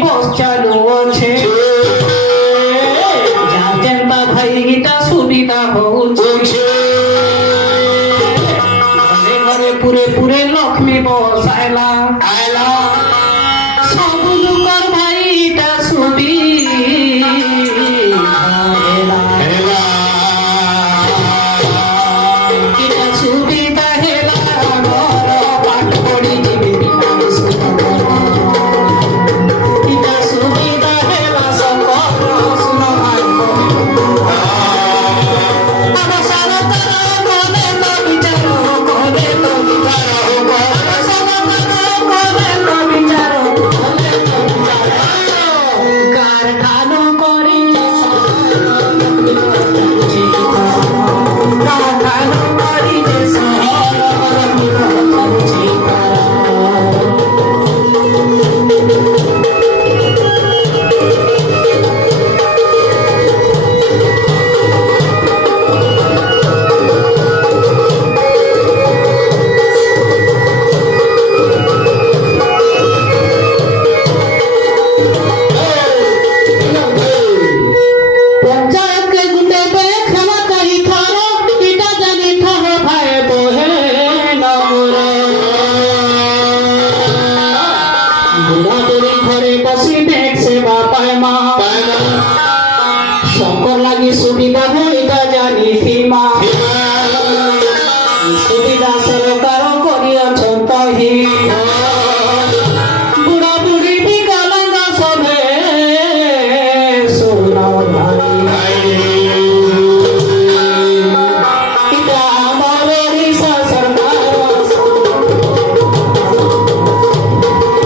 बस चालू अच्छे जेनता भाईटा सुविधा होचे घरे घरे पूरे पूरे लक्ष्मी बस आयला आयला सब लोकर भाईटा सुविधा हेला घरे बसी देख सेवा पाए माँ शंकर लगी सुविधा होगा जानी थी माँ।